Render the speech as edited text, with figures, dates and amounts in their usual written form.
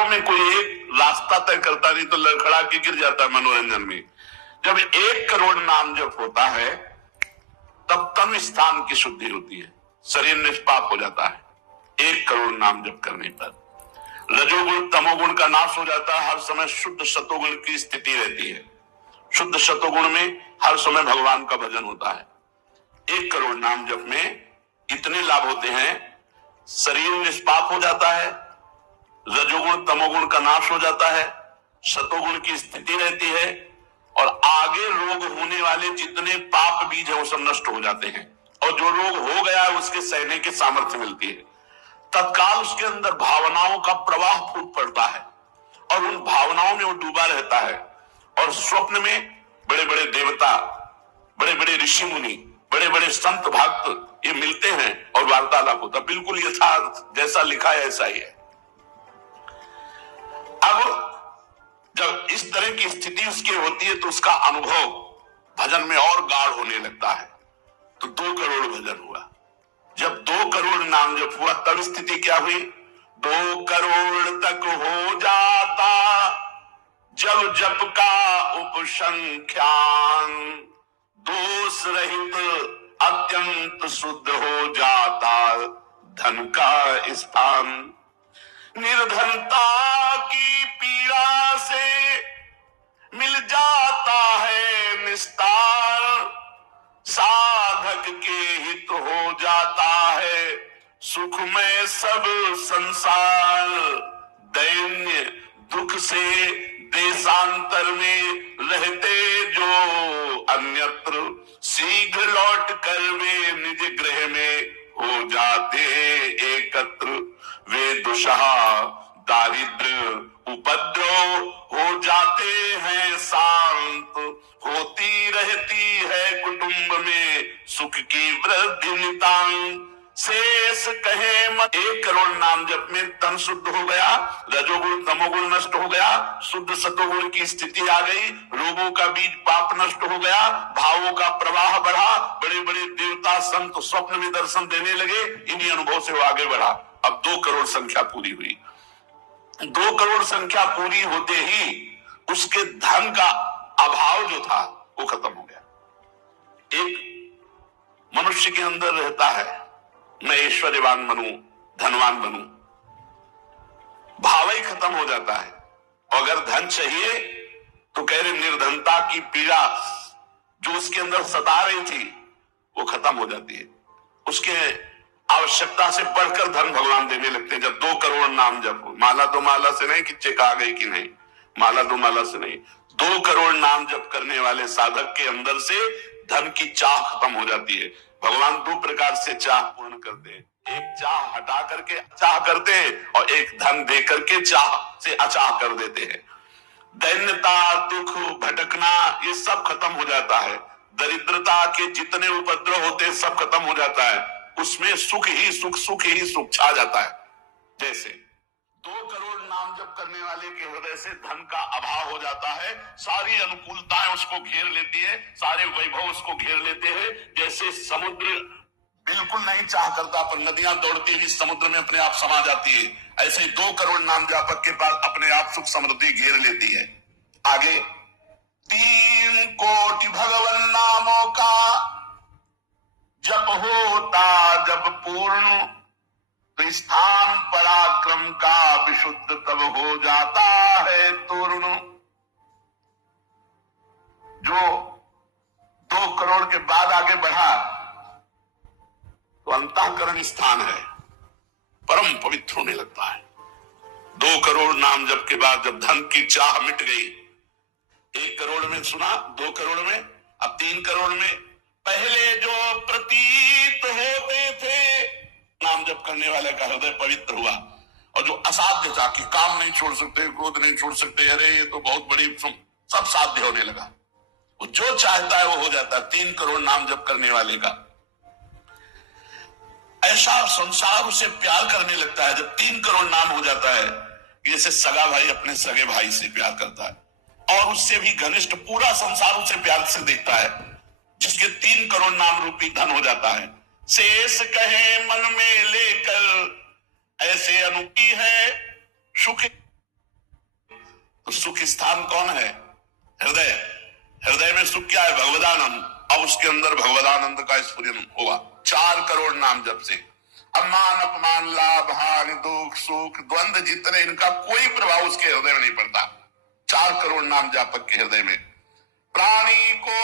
हजारों में कोई एक रास्ता तय करता, नहीं तो लड़खड़ा के गिर जाता है मनोरंजन में। जब 1 करोड़ नाम जप होता है तब तन स्थान की शुद्धि होती है, शरीर निष्पाप हो जाता है। 1 करोड़ नाम जप करने पर रजोगुण तमोगुण का नाश हो जाता है, हर समय शुद्ध सतोगुण की स्थिति रहती है। शुद्ध सतोगुण में हर समय भगवान का भजन होता है। 1 करोड़ नाम जप में इतने लाभ होते हैं, शरीर निष्पाप हो जाता है, रजोगुण तमोगुण का नाश हो जाता है, सतोगुण की स्थिति रहती है, और आगे रोग होने वाले जितने पाप बीज है वो सब नष्ट हो जाते हैं, और जो रोग हो गया है उसके सहने की सामर्थ्य मिलती है। तत्काल उसके अंदर भावनाओं का प्रवाह फूट पड़ता है और उन भावनाओं में वो डूबा रहता है, और स्वप्न में बड़े बड़े देवता, बड़े बड़े ऋषि मुनि, बड़े बड़े संत भक्त ये मिलते हैं और वार्तालाप होता। बिल्कुल यथार्थ जैसा लिखा है ऐसा ही है। अब जब इस तरह की स्थिति उसकी होती है तो उसका अनुभव भजन में और गाढ़ होने लगता है। तो 2 करोड़ भजन हुआ। जब 2 करोड़ नाम जप हुआ तब स्थिति क्या हुई? 2 करोड़ तक हो जाता जब जप का उपसंख्यान, दोष रहित अत्यंत शुद्ध हो जाता धन का स्थान। निर्धनता की पीड़ा से मिल जाता है निस्तार, साधक के हित हो जाता है सुख में सब संसार। दैन्य दुख से देशांतर में रहते जो अन्यत्र, शीघ्र लौट कर वे निज गृह में हो जाते एकत्र। वे दुषहा दारिद्र उपद्रव हो जाते हैं शांत, होती रहती है कुटुंब में सुख की वृद्धि नितांत। शेष कहे मत। 1 करोड़ नाम जप में तन शुद्ध हो गया, रजोगुण तमोगुण नष्ट हो गया, शुद्ध सतोगुण की स्थिति आ गई, रोगों का बीज पाप नष्ट हो गया, भावों का प्रवाह बढ़ा, बड़े बड़े देवता संत स्वप्न में दर्शन देने लगे। इन्हीं अनुभव से वो आगे बढ़ा। अब 2 करोड़ संख्या पूरी हुई। 2 करोड़ संख्या पूरी होते ही उसके धन का अभाव जो था वो खत्म हो गया। एक मनुष्य के अंदर रहता है मैं ऐश्वर्यवान बनूं, धनवान बनूं, भाव ही खत्म हो जाता है। अगर धन चाहिए तो कह रहे निर्धनता की पीड़ा जो उसके अंदर सता रही थी वो खत्म हो जाती है। उसके आवश्यकता से बढ़कर धन भगवान देने लगते हैं। जब 2 करोड़ नाम जप, माला दो माला से नहीं कि चेक आ गई कि नहीं, माला दो माला से नहीं, 2 करोड़ नाम जप करने वाले साधक के अंदर से धन की चाह खत्म हो जाती है। भगवान 2 प्रकार से चाह पूर्ण करते हैं, एक चाह हटा करके चाह करते हैं और एक धन दे करके चाह से अचाह कर देते हैं। दैन्यता, दुख, भटकना ये सब खत्म हो जाता है। दरिद्रता के जितने उपद्रव होते हैं सब खत्म हो जाता है। उसमें सुख ही सुख, सुख ही सुख छा जाता है। जैसे 2 करोड़ नाम जप करने वाले के हृदय से धन का अभाव हो जाता है, सारी अनुकूलताएं उसको घेर लेती है, सारे वैभव उसको घेर लेते हैं। जैसे समुद्र बिल्कुल नहीं चाह करता पर नदियां दौड़ती हुई समुद्र में अपने आप समा जाती है, ऐसे 2 करोड़ नाम जापक के पास अपने आप सुख समृद्धि घेर लेती है। आगे 3 कोटि भगवन नामों का जप होता जब पूर्ण, तो स्थान पराक्रम का विशुद्ध तब हो जाता है तूर्ण। जो 2 करोड़ के बाद आगे बढ़ा तो अंतःकरण स्थान है, परम पवित्र होने लगता है। 2 करोड़ नाम जप के बाद जब धन की चाह मिट गई, 1 करोड़ में सुना, 2 करोड़ में, अब 3 करोड़ में पहले जो प्रतीत होते थे, नाम जप करने वाले का हृदय पवित्र हुआ। और जो असाध्य था कि काम नहीं छोड़ सकते, क्रोध नहीं छोड़ सकते, अरे ये तो बहुत बड़ी, सब साध्य होने लगा। वो जो चाहता है वो हो जाता है। 3 करोड़ नाम जप करने वाले का ऐसा संसार उसे प्यार करने लगता है जब 3 करोड़ नाम हो जाता है, जैसे सगा भाई अपने सगे भाई से प्यार करता है, और उससे भी घनिष्ठ पूरा संसार उसे प्यार से देखता है, जिसके 3 करोड़ नाम रूपी धन हो जाता है। शेष कहे मन में लेकर ऐसे अनूठी है सुख तो सुख स्थान कौन है? हृदय। हृदय में सुख क्या है? भगवदानंद। अब उसके अंदर भगवदानंद का स्फुरन होगा 4 करोड़ नाम जप से। अमान अपमान लाभ हानि दुख सुख द्वंद्व जितने, इनका कोई प्रभाव उसके हृदय में नहीं पड़ता। 4 करोड़ नाम जापक के हृदय में। प्राणी को